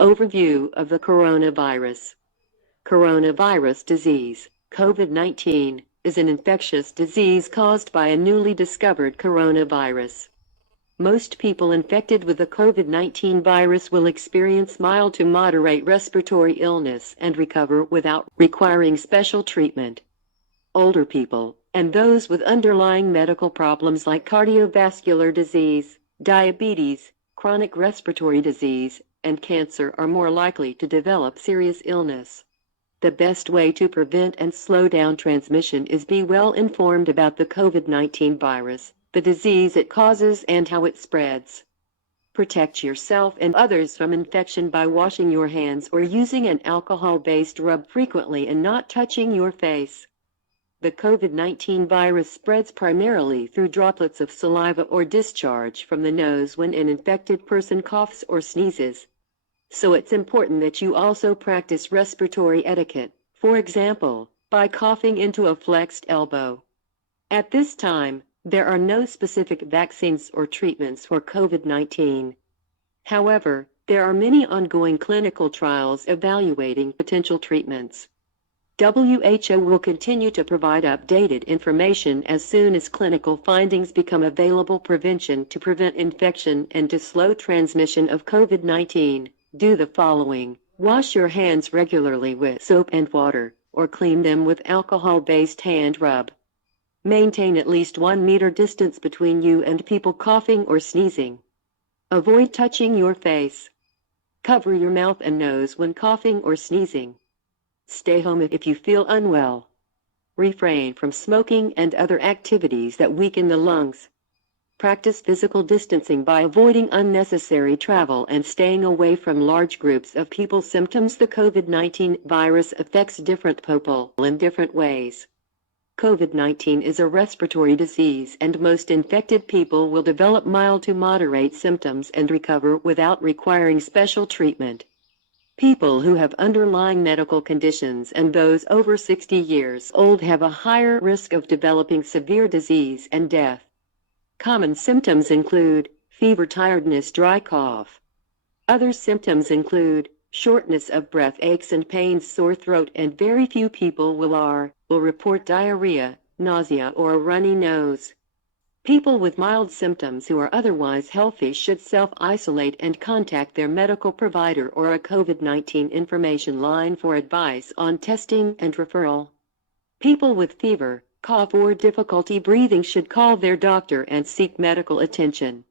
Overview of the coronavirus. Coronavirus disease, COVID-19, is an infectious disease caused by a newly discovered coronavirus. Most people infected with the COVID-19 virus will experience mild to moderate respiratory illness and recover without requiring special treatment. Older people, and those with underlying medical problems like cardiovascular disease, diabetes, chronic respiratory disease, and cancer are more likely to develop serious illness. The best way to prevent and slow down transmission is be well informed about the COVID-19 virus, the disease it causes and how it spreads. Protect yourself and others from infection by washing your hands or using an alcohol-based rub frequently and not touching your face. The COVID-19 virus spreads primarily through droplets of saliva or discharge from the nose when an infected person coughs or sneezes. So it's important that you also practice respiratory etiquette, for example, by coughing into a flexed elbow. At this time, there are no specific vaccines or treatments for COVID-19. However, there are many ongoing clinical trials evaluating potential treatments. WHO will continue to provide updated information as soon as clinical findings become available. Prevention to prevent infection and to slow transmission of COVID-19. Do the following. Wash your hands regularly with soap and water, or clean them with alcohol-based hand rub. Maintain at least 1 meter distance between you and people coughing or sneezing. Avoid touching your face. Cover your mouth and nose when coughing or sneezing. Stay home if you feel unwell. Refrain from smoking and other activities that weaken the lungs. Practice physical distancing by avoiding unnecessary travel and staying away from large groups of people. Symptoms. The COVID-19 virus affects different people in different ways. COVID-19 is a respiratory disease and most infected people will develop mild to moderate symptoms and recover without requiring special treatment. People who have underlying medical conditions and those over 60 years old have a higher risk of developing severe disease and death. Common symptoms include fever, tiredness, dry cough. Other symptoms include shortness of breath, aches and pains, sore throat, and very few people will report diarrhea, nausea, or a runny nose. People with mild symptoms who are otherwise healthy should self-isolate and contact their medical provider or a COVID-19 information line for advice on testing and referral. People with fever, cough, or difficulty breathing should call their doctor and seek medical attention.